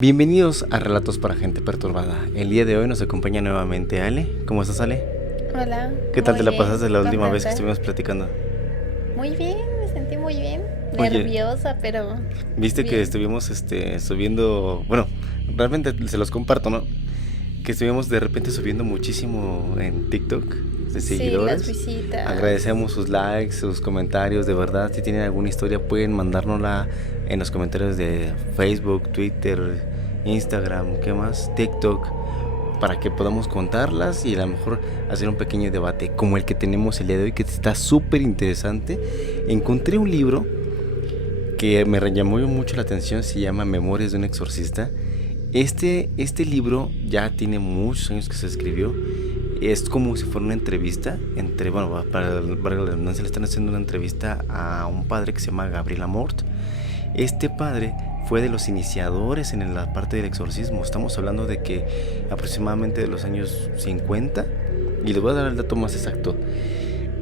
Bienvenidos a Relatos para Gente Perturbada. El día de hoy nos acompaña nuevamente Ale. ¿Cómo estás, Ale? Hola. ¿Qué tal muy te la bien, pasaste la última vez que contenta. estuvimos platicando? Muy bien, me sentí muy bien. Oye, Nerviosa, pero viste que bien. estuvimos subiendo, bueno, realmente se los comparto, ¿no? Que estuvimos de repente subiendo muchísimo en TikTok de Sí, las seguidores. visitas. Agradecemos sus likes, sus comentarios, de verdad. Si tienen alguna historia pueden mandárnosla en los comentarios de Facebook, Twitter, Instagram, ¿qué más? TikTok, para que podamos contarlas y a lo mejor hacer un pequeño debate como el que tenemos el día de hoy, que está súper interesante. Encontré un libro que me llamó mucho la atención, se llama Memorias de un exorcista. Este libro ya tiene muchos años que se escribió. Es como si fuera una entrevista entre, bueno, para la redundancia, le están haciendo una entrevista a un padre que se llama Gabriel Amort. Este padre fue de los iniciadores en la parte del exorcismo. Estamos hablando de que aproximadamente de los años 50, y les voy a dar el dato más exacto.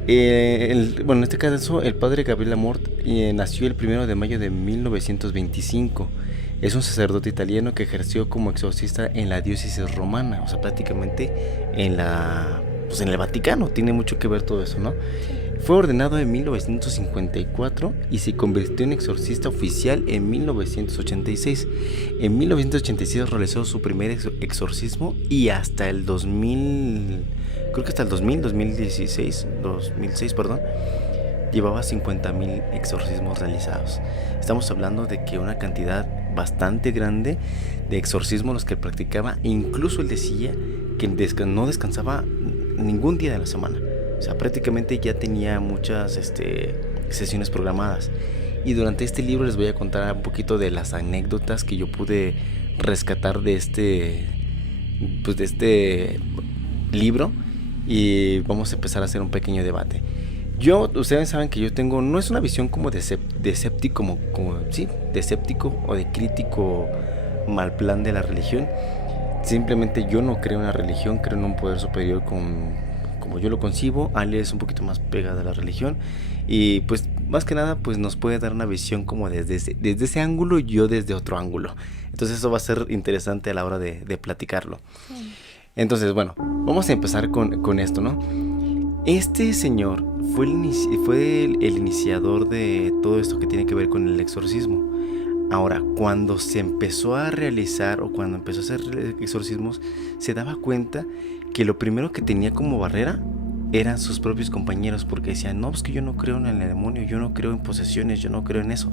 En este caso, el padre Gabriel Amort nació el 1 de mayo de 1925. Es un sacerdote italiano que ejerció como exorcista en la diócesis romana, o sea, prácticamente en en el Vaticano. Tiene mucho que ver todo eso, ¿no? Sí. Fue ordenado en 1954 y se convirtió en exorcista oficial en 1986. En 1986 realizó su primer exorcismo y hasta el 2000, creo que hasta el 2006, perdón, llevaba 50,000 exorcismos realizados. Estamos hablando de que una cantidad bastante grande de exorcismos los que practicaba. Incluso él decía que no descansaba ningún día de la semana. O sea, prácticamente ya tenía muchas sesiones programadas. Y durante este libro les voy a contar un poquito de las anécdotas que yo pude rescatar de este libro. Y vamos a empezar a hacer un pequeño debate. Ustedes saben que yo tengo, no es una visión como de escéptico, de escéptico o de crítico mal plan de la religión. Simplemente yo no creo en la religión, creo en un poder superior como yo lo concibo. Ale es un poquito más pegada a la religión y pues más que nada pues nos puede dar una visión como desde ese ángulo y yo desde otro ángulo. Entonces eso va a ser interesante a la hora de platicarlo. Sí. Entonces bueno, vamos a empezar con esto, ¿no? Este señor fue el iniciador de todo esto que tiene que ver con el exorcismo. Ahora, cuando se empezó a realizar o cuando empezó a hacer exorcismos, se daba cuenta que lo primero que tenía como barrera eran sus propios compañeros, porque decían, no, pues que yo no creo en el demonio, yo no creo en posesiones, yo no creo en eso.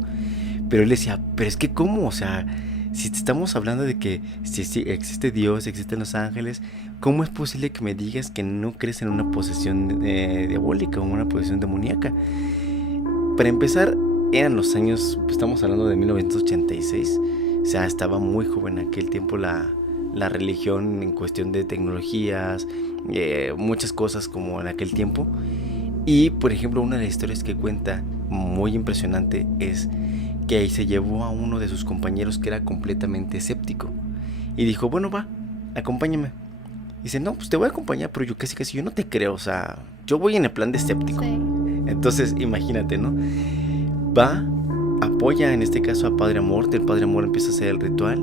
Pero él decía, pero es que ¿cómo? O sea, si estamos hablando de que si existe Dios, existen los ángeles, ¿cómo es posible que me digas que no crees en una posesión diabólica o una posesión demoníaca? Para empezar, eran los años, estamos hablando de 1986, o sea, estaba muy joven en aquel tiempo la religión en cuestión de tecnologías, muchas cosas como en aquel tiempo. Y por ejemplo, una de las historias que cuenta muy impresionante es que ahí se llevó a uno de sus compañeros que era completamente escéptico y dijo, bueno, va, acompáñame. Dice, no, pues te voy a acompañar, pero yo casi yo no te creo, o sea, yo voy en el plan de escéptico. Sí. Entonces, imagínate, ¿no? Va, apoya en este caso a Padre Amor, el Padre Amor empieza a hacer el ritual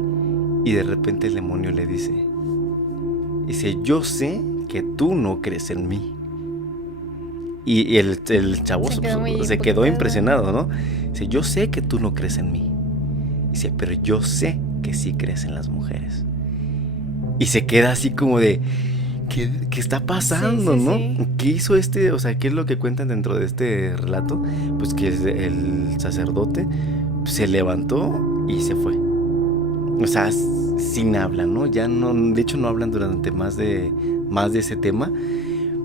y de repente el demonio le dice, yo sé que tú no crees en mí. Y el chavo se quedó impresionado, ¿no? Dice, yo sé que tú no crees en mí. Dice, pero yo sé que sí crees en las mujeres. Y se queda así como de, ¿qué está pasando, sí, no? sí. ¿Qué hizo o sea, qué es lo que cuentan dentro de este relato? Pues que el sacerdote se levantó y se fue. O sea, sin habla, ¿no? Ya no, de hecho no hablan durante más de ese tema.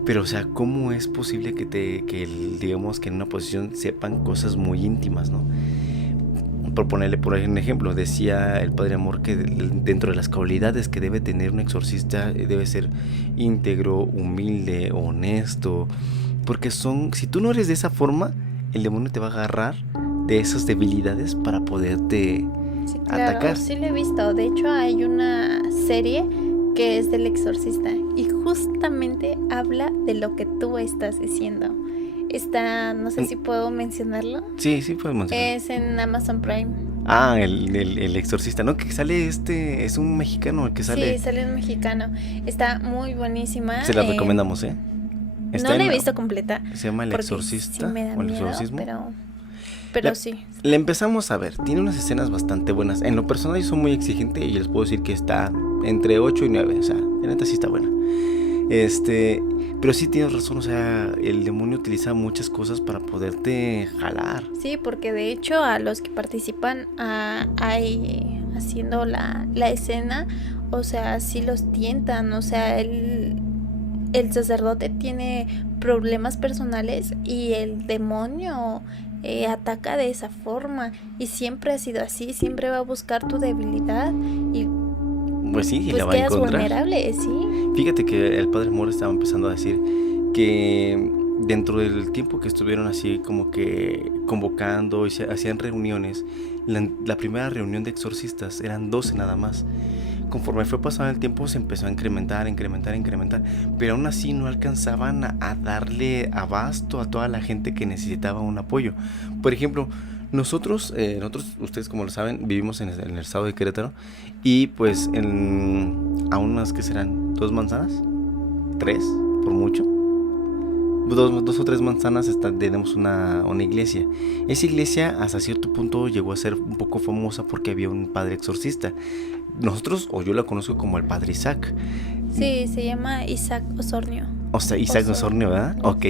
Pero, o sea, ¿cómo es posible digamos que en una posición sepan cosas muy íntimas, ¿no? Por ponerle por ejemplo, decía el Padre Amor que dentro de las cualidades que debe tener un exorcista debe ser íntegro, humilde, honesto, porque si tú no eres de esa forma, el demonio te va a agarrar de esas debilidades para poderte atacar. Claro, sí lo he visto. De hecho, hay una serie que es del exorcista y justamente habla de lo que tú estás diciendo. Está, no sé si puedo mencionarlo. Sí, podemos mencionarlo. Es en Amazon Prime. Ah, el exorcista, ¿no? Que sale es un mexicano el que sale. Sí, sale un mexicano. Está muy buenísima. Se la recomendamos, ¿eh? No la he visto completa. Se llama El porque Exorcista sí me da o El miedo, Exorcismo. pero sí. Le empezamos a ver, tiene unas escenas bastante buenas. En lo personal yo soy muy exigente y les puedo decir que está entre 8 y 9, o sea, la neta sí está buena. Pero sí tienes razón, o sea, el demonio utiliza muchas cosas para poderte jalar. Sí, porque de hecho a los que participan ahí haciendo la escena, o sea, sí los tientan, o sea, el sacerdote tiene problemas personales y el demonio ataca de esa forma y siempre ha sido así, siempre va a buscar tu debilidad y Pues sí, y pues la va a quedas encontrar. vulnerable, sí. Fíjate que el padre Moore estaba empezando a decir que dentro del tiempo que estuvieron así como que convocando y se hacían reuniones, la primera reunión de exorcistas eran 12 nada más. Conforme fue pasando el tiempo se empezó a incrementar, pero aún así no alcanzaban a darle abasto a toda la gente que necesitaba un apoyo. Por ejemplo, nosotros, ustedes como lo saben, vivimos en el estado de Querétaro y pues a unas que serán 2 manzanas, 3 por mucho, 2 o 3 manzanas tenemos una iglesia. Esa iglesia hasta cierto punto llegó a ser un poco famosa porque había un padre exorcista. Nosotros, o yo la conozco como el padre Isaac. Sí, se llama Isaac Osornio. O sea, Isaac Osornio, ¿verdad? Ok.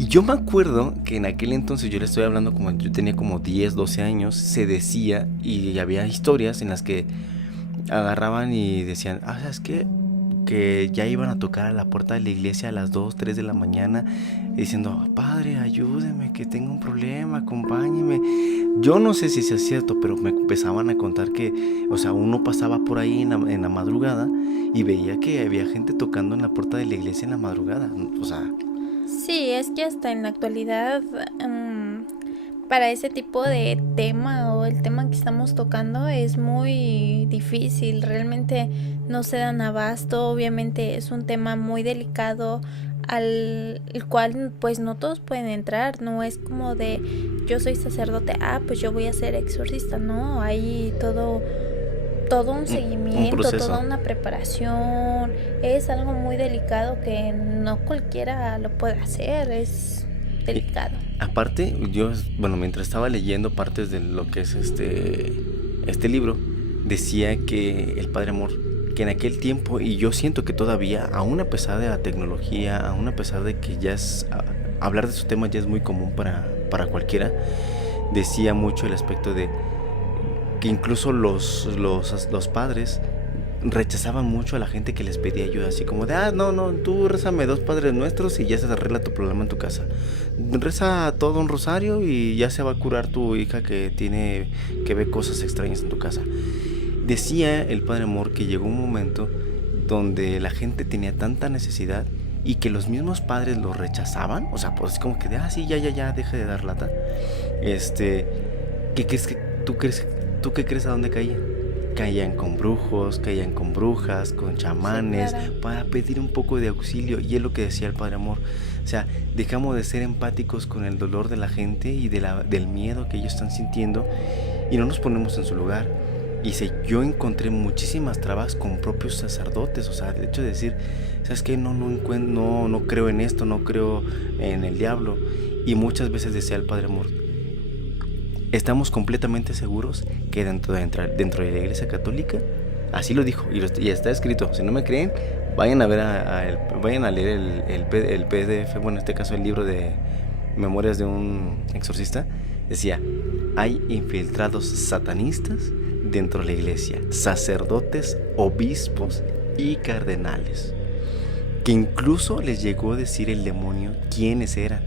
Y yo me acuerdo que en aquel entonces, yo le estoy hablando como yo tenía como 10, 12 años, se decía y había historias en las que agarraban y decían, ¿sabes qué? Que ya iban a tocar a la puerta de la iglesia a las 2, 3 de la mañana diciendo, padre, ayúdeme, que tengo un problema, acompáñeme. Yo no sé si sea cierto, pero me empezaban a contar que, o sea, uno pasaba por ahí en la madrugada y veía que había gente tocando en la puerta de la iglesia en la madrugada, o sea. Sí, es que hasta en la actualidad para ese tipo de tema o el tema que estamos tocando es muy difícil, realmente no se dan abasto, obviamente es un tema muy delicado al cual pues no todos pueden entrar, no es como de yo soy sacerdote, pues yo voy a ser exorcista, no, hay todo un seguimiento, toda una preparación, es algo muy delicado que no cualquiera lo puede hacer, es delicado. Aparte, mientras estaba leyendo partes de lo que es este libro, decía que el padre Amor, que en aquel tiempo, y yo siento que todavía, aún a pesar de la tecnología, aún a pesar de que ya hablar de su tema ya es muy común para cualquiera, decía mucho el aspecto de que incluso los padres rechazaban mucho a la gente que les pedía ayuda, así como de, no, tú rézame 2 padres nuestros y ya se arregla tu problema en tu casa. Reza todo un rosario y ya se va a curar tu hija que ve cosas extrañas en tu casa. Decía el padre Amor que llegó un momento donde la gente tenía tanta necesidad y que los mismos padres lo rechazaban, o sea, pues como que de, sí, ya, deja de dar lata. ¿Qué crees ¿Tú qué crees a dónde caía? Caían con brujos, caían con brujas, con chamanes, sí, claro, para pedir un poco de auxilio. Y es lo que decía el padre Amor. O sea, dejamos de ser empáticos con el dolor de la gente y del miedo que ellos están sintiendo y no nos ponemos en su lugar. Y yo encontré muchísimas trabas con propios sacerdotes. O sea, el hecho de decir, ¿sabes qué? No creo en esto, no creo en el diablo. Y muchas veces decía el padre Amor, estamos completamente seguros que dentro de la Iglesia Católica, así lo dijo, y está escrito. Si no me creen, vayan a ver vayan a leer el PDF, bueno, en este caso el libro de Memorias de un Exorcista. Decía, hay infiltrados satanistas dentro de la iglesia, sacerdotes, obispos y cardenales, que incluso les llegó a decir el demonio quiénes eran.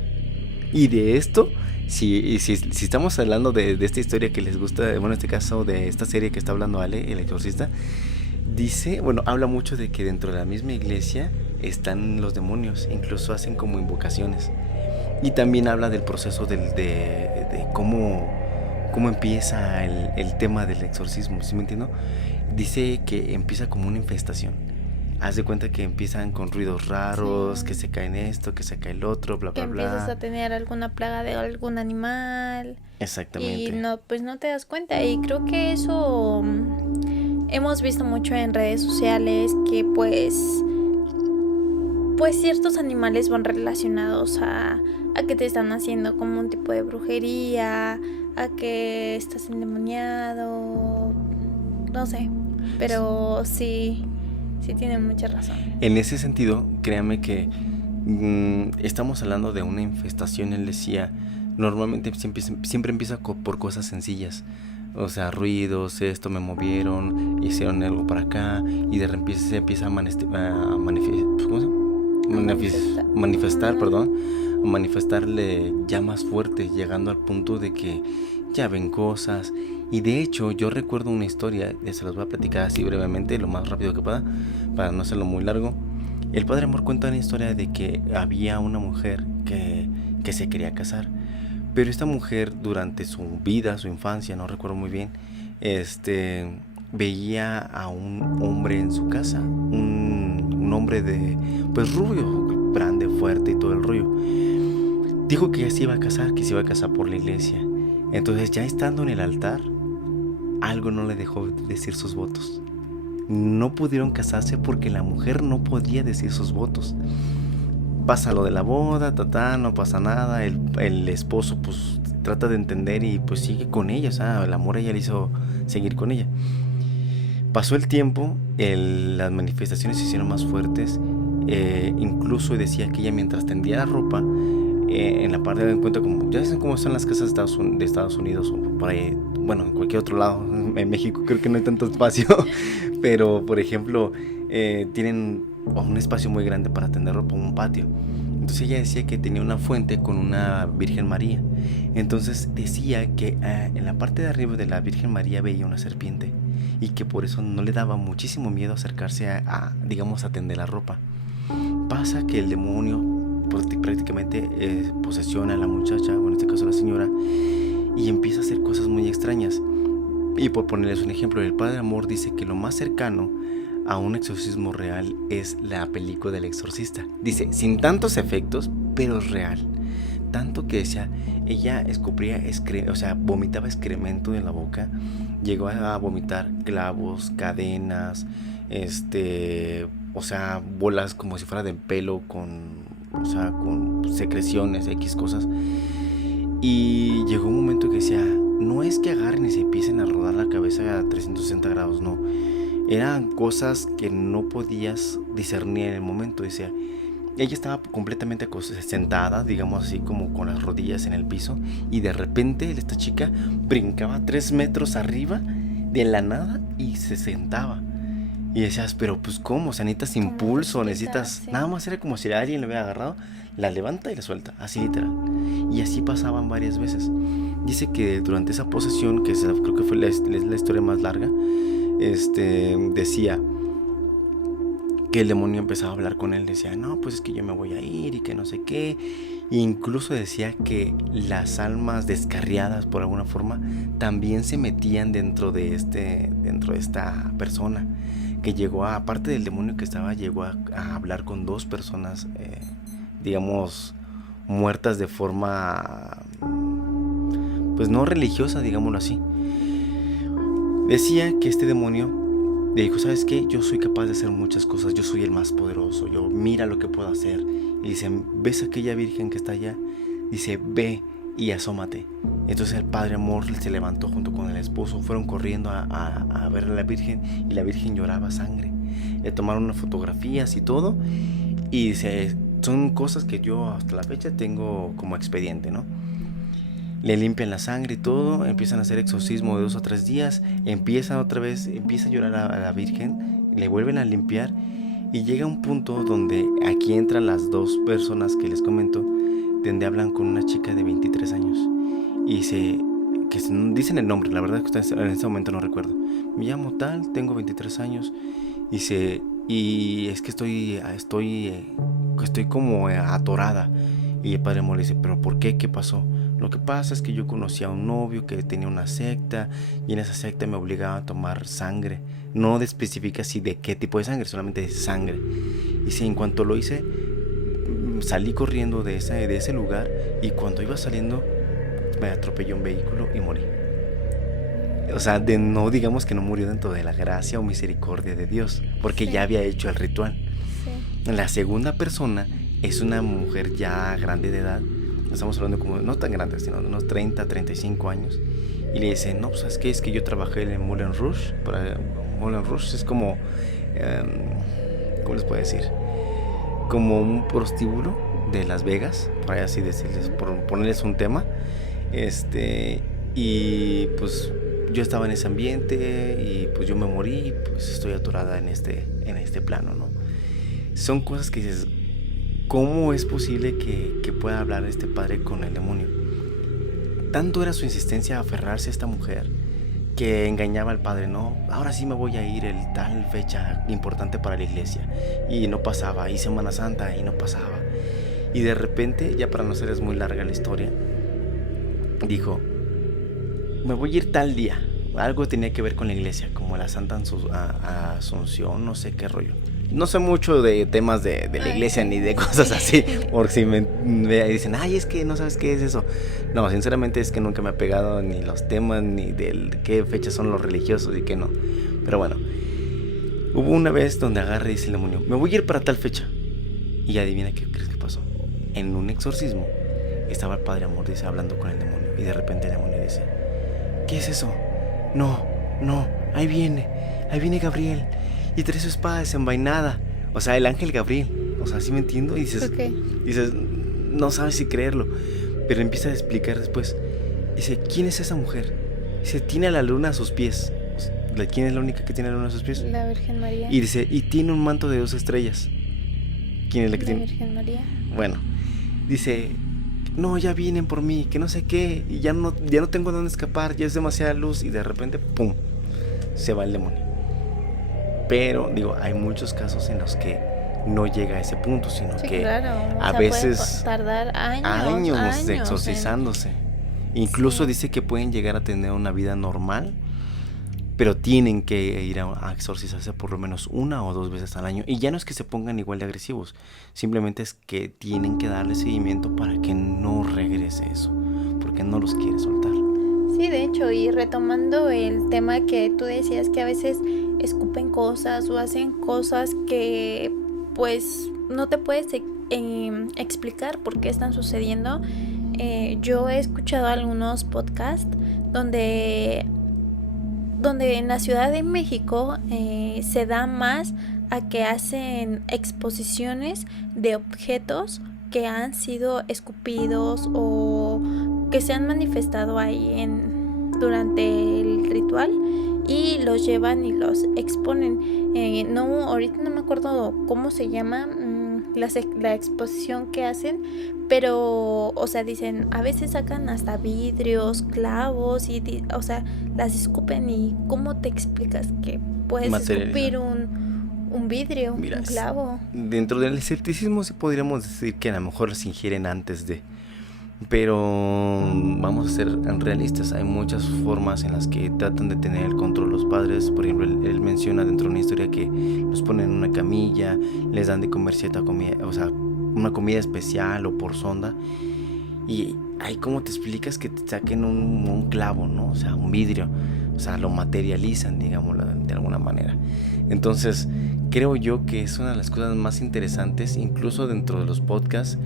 Y de esto, si estamos hablando de esta historia que les gusta, bueno, en este caso de esta serie que está hablando Ale, el exorcista, habla mucho de que dentro de la misma iglesia están los demonios, incluso hacen como invocaciones. Y también habla del proceso de cómo empieza el tema del exorcismo, ¿sí me entiendo? Dice que empieza como una infestación. haz de cuenta que empiezan con ruidos raros, que se caen esto, que se cae el otro, bla, que bla, bla. empiezas a tener alguna plaga de algún animal Exactamente. y no, pues no te das cuenta. Y creo que eso hemos visto mucho en redes sociales, que pues ciertos animales van relacionados a que te están haciendo como un tipo de brujería, a que estás endemoniado, no sé, pero sí tiene mucha razón. En ese sentido, créame que estamos hablando de una infestación. Él decía, normalmente siempre empieza por cosas sencillas. O sea, ruidos, esto me movieron, hicieron algo para acá, y de repente se empieza a manifestarle ya más fuerte, llegando al punto de que ya ven cosas. Y de hecho, yo recuerdo una historia, se las voy a platicar así brevemente, lo más rápido que pueda, para no hacerlo muy largo. El Padre Amor cuenta una historia de que había una mujer que se quería casar, pero esta mujer durante su vida, su infancia, no recuerdo muy bien, veía a un hombre en su casa, un hombre de, pues rubio, grande, fuerte y todo el rollo. Dijo que ya se iba a casar, que se iba a casar por la iglesia. Entonces, ya estando en el altar, algo no le dejó decir sus votos. No pudieron casarse porque la mujer no podía decir sus votos. Pasa lo de la boda, no pasa nada. El esposo pues trata de entender y pues sigue con ella. O sea, el amor ella le hizo seguir con ella. Pasó el tiempo, las manifestaciones se hicieron más fuertes. Incluso decía que ella, mientras tendía la ropa, en la parte de encuentro, como ya saben cómo son las casas de Estados Unidos o por ahí, bueno, en cualquier otro lado. En México creo que no hay tanto espacio, pero por ejemplo tienen un espacio muy grande para tender ropa, un patio. Entonces ella decía que tenía una fuente con una Virgen María. Entonces decía que en la parte de arriba de la Virgen María veía una serpiente, y que por eso no le daba muchísimo miedo acercarse digamos, a tender la ropa. Pasa que el demonio prácticamente posesiona a la muchacha, o en este caso a la señora, y empieza a hacer cosas muy extrañas. Y por ponerles un ejemplo, el Padre Amor dice que lo más cercano a un exorcismo real es la película del exorcista. Dice, sin tantos efectos, pero es real. Tanto que decía, ella escupía, vomitaba excremento de la boca, llegó a vomitar clavos, cadenas, bolas como si fuera de pelo con secreciones, X cosas. Y llegó un momento que decía, no es que agarren y se empiecen a rodar la cabeza a 360 grados, no. Eran cosas que no podías discernir en el momento. Decía, ella estaba completamente sentada, digamos así, como con las rodillas en el piso, y de repente esta chica brincaba 3 metros arriba de la nada y se sentaba. Y decías, pero pues ¿cómo? O sea, necesitas impulso, necesitas... Sí. Nada más era como si alguien le hubiera agarrado, la levanta y la suelta, así literal. Y así pasaban varias veces. Dice que durante esa posesión, que creo que fue la historia más larga, decía que el demonio empezaba a hablar con él. Decía, no, pues es que yo me voy a ir y que no sé qué. E incluso decía que las almas descarriadas, por alguna forma, también se metían dentro de esta persona. Que llegó aparte del demonio que estaba, llegó a hablar con 2 personas, digamos, muertas de forma, pues no religiosa, digámoslo así. Decía que este demonio le dijo, ¿sabes qué? Yo soy capaz de hacer muchas cosas, yo soy el más poderoso, yo mira lo que puedo hacer. Y dice, ¿ves aquella virgen que está allá? Dice, ve y asómate. Entonces el Padre Amor se levantó junto con el esposo, fueron corriendo a ver a la Virgen, y la Virgen lloraba sangre. Le tomaron unas fotografías y todo, y dice, son cosas que yo hasta la fecha tengo como expediente, ¿no? Le limpian la sangre y todo, empiezan a hacer exorcismo de 2 o 3 días, empieza a llorar a la Virgen, le vuelven a limpiar, y llega un punto donde aquí entran las 2 personas que les comento, donde hablan con una chica de 23 años. Y dicen el nombre, la verdad es que en este momento no recuerdo. Me llamo tal, tengo 23 años. Y es que estoy como atorada. Y el Padre Amor le dice, ¿pero por qué? ¿Qué pasó? Lo que pasa es que yo conocí a un novio que tenía una secta y en esa secta me obligaba a tomar sangre. No especifica así de qué tipo de sangre, solamente de sangre. Y sí, en cuanto lo hice, salí corriendo de ese lugar y cuando iba saliendo me atropelló un vehículo y morí. O sea, no digamos que no murió dentro de la gracia o misericordia de Dios, porque ya había hecho el ritual. La segunda persona es una mujer ya grande de edad. Estamos hablando como, no tan grande, sino de unos 30, 35 años. Y le dice, no, pues ¿sabes qué? Es que yo trabajé en Moulin Rouge. Moulin Rouge es como, ¿cómo les puedo decir? Como un prostíbulo de Las Vegas, por ahí así decirles, por ponerles un tema. Y pues yo estaba en ese ambiente y pues yo me morí y pues estoy atorada en este plano, ¿no? Son cosas que dices, ¿cómo es posible que pueda hablar este padre con el demonio? Tanto era su insistencia a aferrarse a esta mujer que engañaba al padre, no, ahora sí me voy a ir el tal fecha importante para la iglesia, y no pasaba, y Semana Santa y no pasaba, y de repente, ya para no hacerles muy larga la historia, dijo, me voy a ir tal día. Algo tenía que ver con la iglesia, como la Santa Asunción, no sé qué rollo. No sé mucho de temas de la iglesia ni de cosas así, porque si me dicen, ay, es que no sabes qué es eso. No, sinceramente es que nunca me ha pegado ni los temas, ni de qué fechas son los religiosos y qué no. Pero bueno, hubo una vez donde agarra y dice el demonio, me voy a ir para tal fecha. Y adivina qué crees que pasó. En un exorcismo estaba el padre Amor, dice, hablando con el demonio. Y de repente el demonio dice, ¿qué es eso? No, ahí viene Gabriel. Y trae su espada desenvainada. O sea, el ángel Gabriel. O sea, ¿sí me entiendo? Y dices, no sabes si creerlo. Pero empieza a explicar después. Dice, ¿quién es esa mujer? Dice, tiene a la luna a sus pies. ¿Quién es la única que tiene a la luna a sus pies? La Virgen María. Y dice, y tiene un manto de 2 estrellas. ¿Quién es la que tiene? La Virgen María. Bueno, dice, no, ya vienen por mí, que no sé qué. Y ya no tengo dónde escapar. Ya es demasiada luz. Y de repente, ¡pum!, se va el demonio. Pero, digo, hay muchos casos en los que no llega a ese punto, sino que claro. a veces puede tardar años exorcizándose. Incluso dice que pueden llegar a tener una vida normal, pero tienen que ir a exorcizarse por lo menos 1 o 2 veces al año. Y ya no es que se pongan igual de agresivos, simplemente es que tienen que darle seguimiento para que no regrese eso, porque no los quiere soltar. Sí, de hecho, y retomando el tema que tú decías, que a veces escupen cosas o hacen cosas que pues no te puedes explicar por qué están sucediendo. Yo he escuchado algunos podcasts donde en la Ciudad de México se da más a que hacen exposiciones de objetos que han sido escupidos o que se han manifestado ahí durante el ritual, y los llevan y los exponen. Ahorita no me acuerdo cómo se llama la exposición que hacen, pero, o sea, dicen, a veces sacan hasta vidrios, clavos, o sea, las escupen. ¿Y cómo te explicas que puedes escupir un vidrio, un clavo? Dentro del escepticismo sí podríamos decir que a lo mejor los ingieren antes de... Pero vamos a ser realistas, hay muchas formas en las que tratan de tener el control los padres. Por ejemplo, él menciona dentro de una historia que los ponen en una camilla, les dan de comer cierta comida, o sea, una comida especial o por sonda. Y ahí, ¿cómo te explicas que te saquen un clavo, ¿no? O sea, un vidrio, o sea, lo materializan, digámoslo de alguna manera. Entonces, creo yo que es una de las cosas más interesantes, incluso dentro de los podcasts.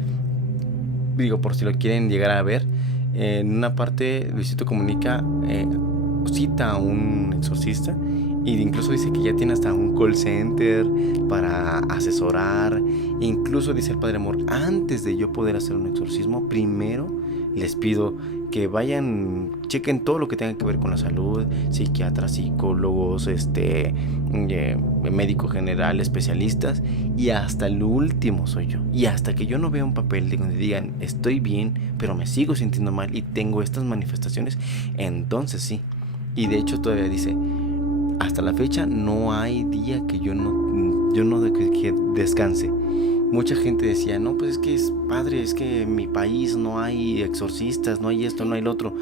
Digo, por si lo quieren llegar a ver, en una parte Luisito Comunica cita a un exorcista y incluso dice que ya tiene hasta un call center para asesorar. E incluso dice el Padre Amor, antes de yo poder hacer un exorcismo, primero les pido que vayan, chequen todo lo que tenga que ver con la salud, psiquiatras, psicólogos, médico general, especialistas, y hasta el último soy yo. Y hasta que yo no vea un papel donde digan estoy bien, pero me sigo sintiendo mal y tengo estas manifestaciones, entonces sí. Y de hecho todavía dice, hasta la fecha no hay día que yo no que descanse. mucha gente decía, no, pues es que es padre, es que en mi país no hay exorcistas, no hay esto, no hay lo otro.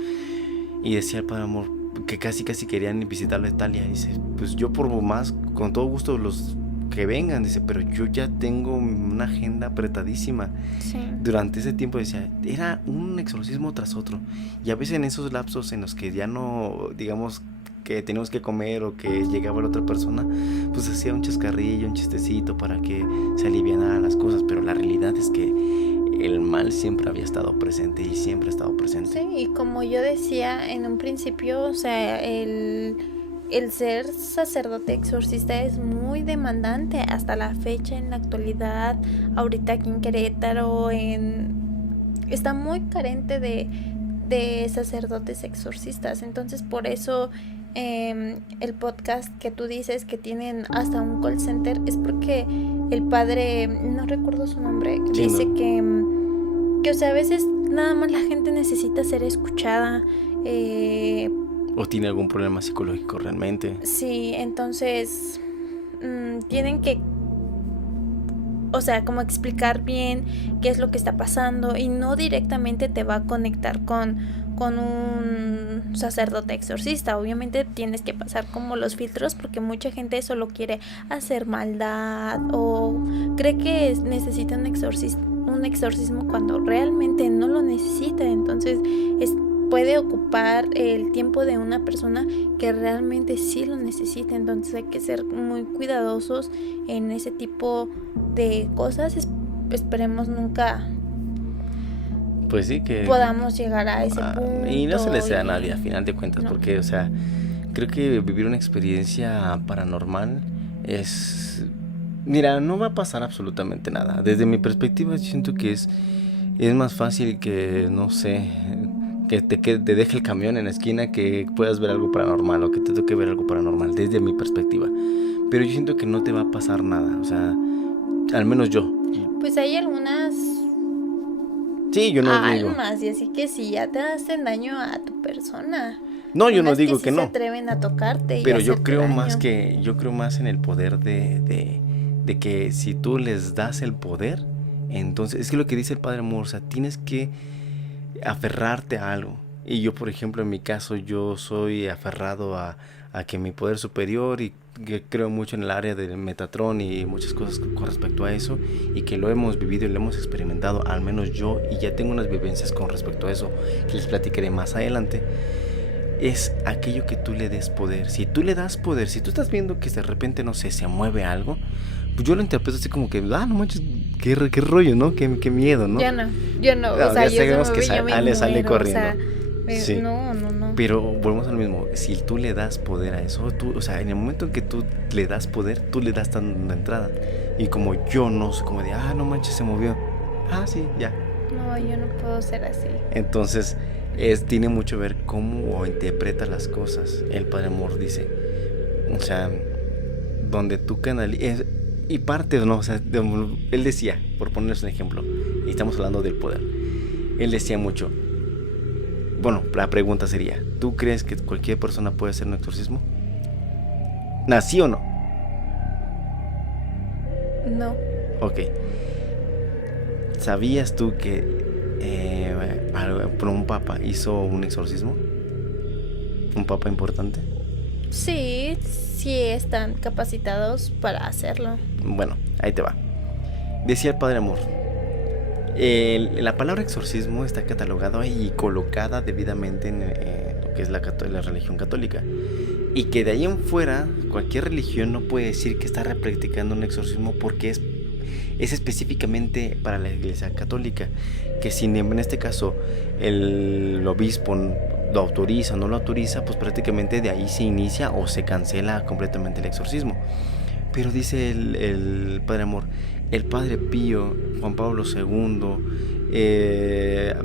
Y decía el Padre Amor que casi querían visitarlo a Italia. Dice, pues yo por más, con todo gusto los que vengan, dice, pero yo ya tengo una agenda apretadísima. Sí. Durante ese tiempo decía, era un exorcismo tras otro. Y a veces en esos lapsos en los que ya no, digamos, que teníamos que comer o que llegaba la otra persona, pues hacía un chascarrillo, un chistecito para que se alivianaran las cosas. Pero la realidad es que el mal siempre había estado presente y siempre ha estado presente. Sí, y como yo decía en un principio, o sea, el ser sacerdote exorcista es muy demandante hasta la fecha, en la actualidad. Ahorita aquí en Querétaro está muy carente de sacerdotes exorcistas. Entonces por eso el podcast que tú dices que tienen hasta un call center es porque el padre, no recuerdo su nombre, Sí, dice ¿no? que o sea, a veces nada más la gente necesita ser escuchada. O tiene algún problema psicológico realmente. Sí, entonces tienen que, o sea, como explicar bien qué es lo que está pasando, y no directamente te va a conectar con un sacerdote exorcista. Obviamente tienes que pasar como los filtros, porque mucha gente solo quiere hacer maldad o cree que necesita un exorcismo cuando realmente no lo necesita. Entonces puede ocupar el tiempo de una persona que realmente sí lo necesita. Entonces hay que ser muy cuidadosos en ese tipo de cosas. Esperemos nunca Pues sí, que podamos llegar a ese punto. y no se le desea a nadie a final de cuentas, no. porque, o sea, creo que vivir una experiencia paranormal es, mira, no va a pasar absolutamente nada. Desde mi perspectiva, yo siento que es más fácil que, no sé, que te deje el camión en la esquina, que puedas ver algo paranormal o que te toque ver algo paranormal, desde mi perspectiva. Pero yo siento que no te va a pasar nada, o sea, al menos yo. Pues hay algunas Sí, yo no digo. almas, y así que si ya te hacen daño a tu persona. No, yo no unas digo sí que se no. atreven a tocarte y Pero yo hacerte creo daño. más en el poder de que si tú les das el poder, entonces, es que lo que dice el Padre Amor, o sea, tienes que aferrarte a algo. Y yo, por ejemplo, en mi caso, yo soy aferrado a que mi poder superior, y que creo mucho en el área del Metatron y muchas cosas con respecto a eso, y que lo hemos vivido y lo hemos experimentado, al menos yo, y ya tengo unas vivencias con respecto a eso que les platicaré más adelante. Es aquello que tú le des poder. Si tú le das poder, si tú estás viendo que de repente, no sé, se mueve algo, pues yo lo interpreto así como que, no manches, qué rollo, ¿no? Qué miedo, ¿no? Yo no, No, o sea, ya yo sabemos se que mueve, yo me Ale sale muero, corriendo. O sea, Sí. No. Pero volvemos al mismo, si tú le das poder a eso, tú, o sea, en el momento en que tú le das poder, tú le das dando entrada. Y como yo no soy como de, no manches, se movió. Sí, ya. No, yo no puedo ser así. Entonces, tiene mucho que ver cómo interpretas las cosas. El Padre Amor dice, o sea, donde tú canalizas, y partes, ¿no? O sea, él decía, por ponerles un ejemplo, y estamos hablando del poder, él decía mucho, bueno, la pregunta sería, ¿tú crees que cualquier persona puede hacer un exorcismo? ¿Sí o no? No. Ok. ¿Sabías tú que un papa hizo un exorcismo? ¿Un papa importante? Sí están capacitados para hacerlo. Bueno, ahí te va. Decía el Padre Amor, la palabra exorcismo está catalogada y colocada debidamente en lo que es la religión católica, y que de ahí en fuera cualquier religión no puede decir que está practicando un exorcismo, porque es específicamente para la Iglesia Católica, que si en este caso el obispo lo autoriza o no lo autoriza, pues prácticamente de ahí se inicia o se cancela completamente el exorcismo. Pero dice el Padre Amor, el Padre Pío, Juan Pablo II,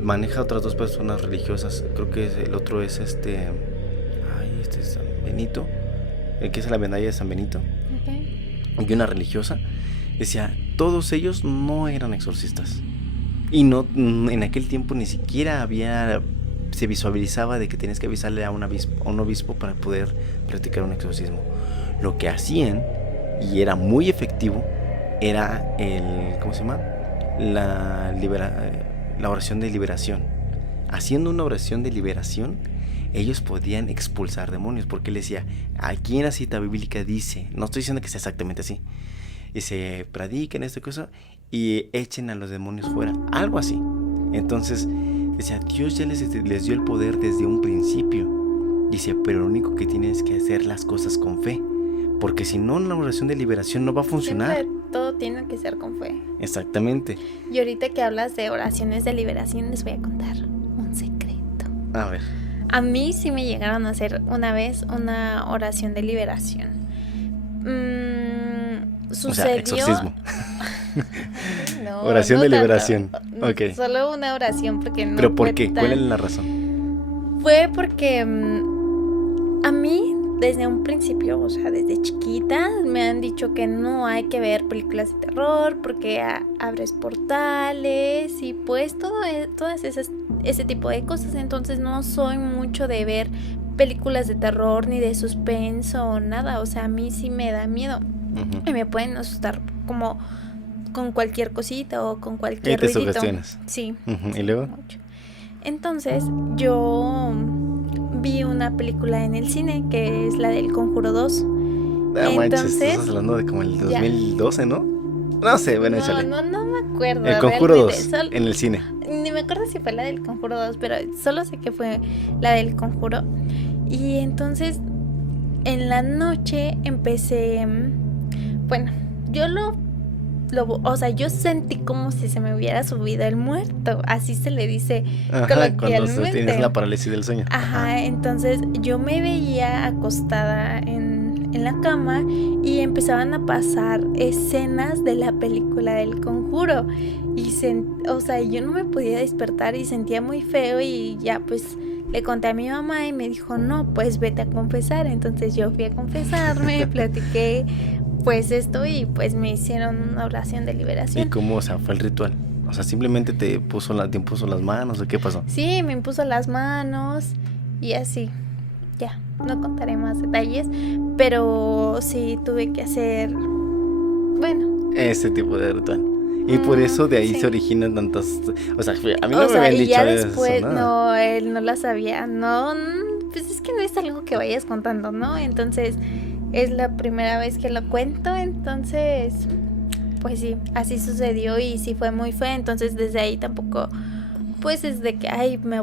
maneja otras dos personas religiosas, creo que el otro es este es San Benito, el que es la medalla de San Benito, y una religiosa. Decía, todos ellos no eran exorcistas, y no, en aquel tiempo ni siquiera se visualizaba de que tenías que avisarle a un obispo para poder practicar un exorcismo. Lo que hacían, y era muy efectivo, era ¿cómo se llama? La oración de liberación. Haciendo una oración de liberación, ellos podían expulsar demonios, porque él decía, aquí en la cita bíblica dice, no estoy diciendo que sea exactamente así, dice, prediquen esta cosa y echen a los demonios fuera, algo así. Entonces decía, Dios ya les dio el poder desde un principio. Dice, pero lo único que tienes que hacer las cosas con fe, porque si no, la oración de liberación no va a funcionar. Siempre todo tiene que ser con fe. Exactamente. Y ahorita que hablas de oraciones de liberación, les voy a contar un secreto. A ver. A mí sí me llegaron a hacer una vez una oración de liberación. Sucedió... O sea, exorcismo. No, oración no de tanto. liberación. Okay. Solo una oración porque no. ¿Pero por qué? Tan... ¿Cuál es la razón? Fue porque a mí desde un principio, o sea, desde chiquita, me han dicho que no hay que ver películas de terror porque abres portales y pues todas ese tipo de cosas. Entonces no soy mucho de ver películas de terror ni de suspenso o nada. O sea, a mí sí me da miedo. Y me pueden asustar como con cualquier cosita o con cualquier ruidito. Y te sugestionas. Sí. ¿Y luego? Mucho. Entonces yo vi una película en el cine que es la del Conjuro 2. Manches, estás hablando de como el 2012, ¿no? No sé, bueno, échale. No me acuerdo. El Conjuro 2 en el cine. Ni me acuerdo si fue la del Conjuro 2, pero solo sé que fue la del Conjuro. Y entonces en la noche empecé... Bueno, o sea, yo sentí como si se me hubiera subido el muerto, así se le dice coloquialmente. Cuando tienes la parálisis del sueño. Ajá, entonces yo me veía acostada en la cama y empezaban a pasar escenas de la película del Conjuro y o sea, yo no me podía despertar y sentía muy feo y ya pues le conté a mi mamá y me dijo, no, pues vete a confesar. Entonces yo fui a confesarme, platiqué pues esto y pues me hicieron una oración de liberación. ¿Y cómo, o sea, fue el ritual? O sea, simplemente te impuso las manos, ¿o qué pasó? Sí, me impuso las manos y así. Ya, no contaré más detalles, pero sí tuve que hacer, bueno, ese tipo de ritual. Y por eso de ahí se originan tantas, o sea, a mí no me habían dicho ya después, eso, nada. No, él no la sabía, no, pues es que no es algo que vayas contando, ¿no? Entonces es la primera vez que lo cuento, entonces pues sí, así sucedió y sí fue muy feo. Entonces desde ahí tampoco, pues es de que me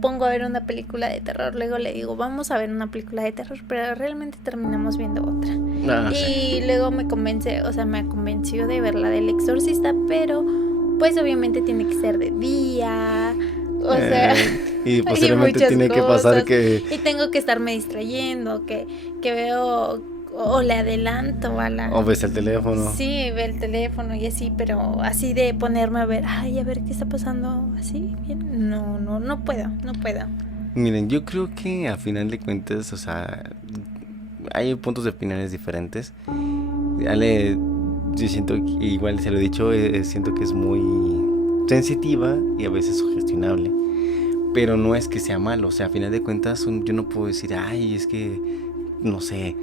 pongo a ver una película de terror, luego le digo vamos a ver una película de terror, pero realmente terminamos viendo otra. Y luego me convenció de ver la del Exorcista, pero pues obviamente tiene que ser de día. O sea, y posiblemente tiene que pasar que... Y tengo que estarme distrayendo, que veo o le adelanto a la... O ves el teléfono. Sí, ve el teléfono y así, pero así de ponerme a ver, a ver qué está pasando, así, bien. No puedo. Miren, yo creo que a final de cuentas, o sea, hay puntos de opiniones diferentes. Yo siento que, igual se lo he dicho, siento que es muy sensitiva y a veces sugestionable, pero no es que sea malo. O sea, a final de cuentas yo no puedo decir, es que no sé,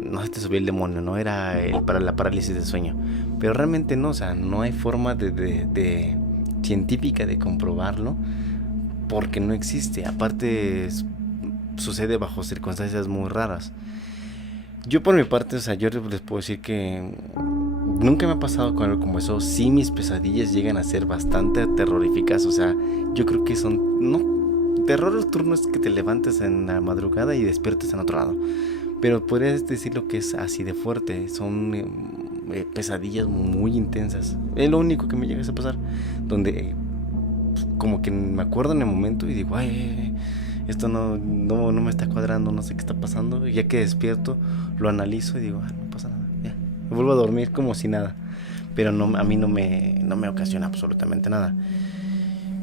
no se te subió el demonio, no era para la parálisis del sueño, pero realmente no. O sea, no hay forma de científica de comprobarlo porque no existe. Aparte sucede bajo circunstancias muy raras. Yo por mi parte, o sea, yo les puedo decir que nunca me ha pasado con algo como eso. Sí, mis pesadillas llegan a ser bastante terroríficas. O sea, yo creo que terror nocturno es que te levantes en la madrugada y despiertes en otro lado. Pero podrías decir lo que es así de fuerte. Son pesadillas muy intensas. Es lo único que me llega a pasar. Donde como que me acuerdo en el momento y digo, esto no me está cuadrando, no sé qué está pasando. Y ya que despierto, lo analizo y digo, no pasa nada, ya. Me vuelvo a dormir como si nada. Pero a mí no me ocasiona absolutamente nada.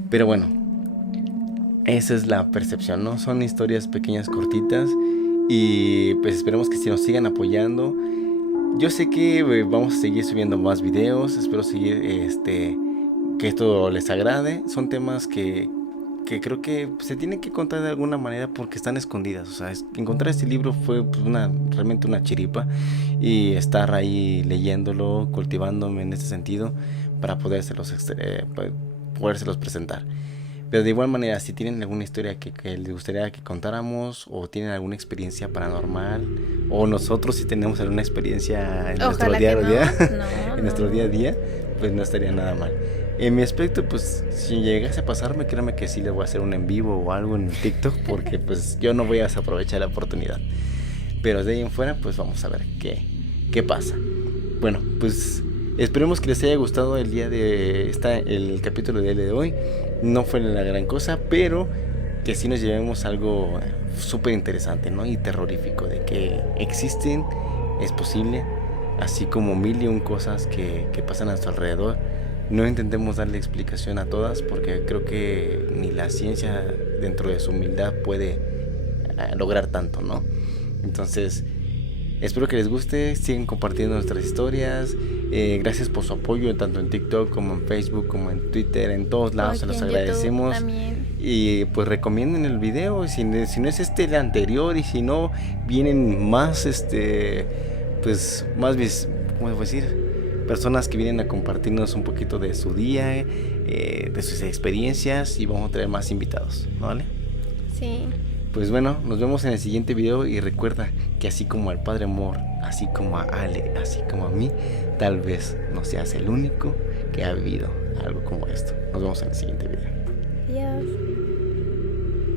Pero bueno, esa es la percepción, ¿no? Son historias pequeñas, cortitas. Y pues esperemos que nos sigan apoyando. Yo sé que vamos a seguir subiendo más videos. Espero seguir que esto les agrade. Son temas que que creo que se tienen que contar de alguna manera porque están escondidas. O sea, encontrar este libro fue pues, realmente una chiripa, y estar ahí leyéndolo, cultivándome en este sentido para podérselos presentar. Pero de igual manera, si tienen alguna historia que les gustaría que contáramos, o tienen alguna experiencia paranormal, o nosotros si tenemos alguna experiencia en nuestro Ojalá día que a día, no, en nuestro día a día, pues no estaría nada mal. En mi aspecto, pues si llegase a pasarme, créanme que sí le voy a hacer un en vivo o algo en TikTok, porque pues yo no voy a desaprovechar la oportunidad. Pero de ahí en fuera, pues vamos a ver qué pasa. Bueno, pues esperemos que les haya gustado el capítulo del día de hoy. No fue la gran cosa, pero que sí nos llevemos algo súper interesante, ¿no? Y terrorífico, de que existen, es posible, así como mil y un cosas que pasan a nuestro alrededor. No intentemos darle explicación a todas, porque creo que ni la ciencia, dentro de su humildad, puede lograr tanto, ¿no? Entonces, espero que les guste, sigan compartiendo nuestras historias. Gracias por su apoyo, tanto en TikTok como en Facebook, como en Twitter, en todos lados, se los agradecemos. Y pues recomienden el video, si no es el anterior, y si no, vienen más, pues más, ¿cómo puedo decir? Personas que vienen a compartirnos un poquito de su día, de sus experiencias, y vamos a traer más invitados, ¿vale? Sí. Pues bueno, nos vemos en el siguiente video, y recuerda que así como al Padre Amor, así como a Ale, así como a mí, tal vez no seas el único que ha vivido algo como esto. Nos vemos en el siguiente video. Adiós.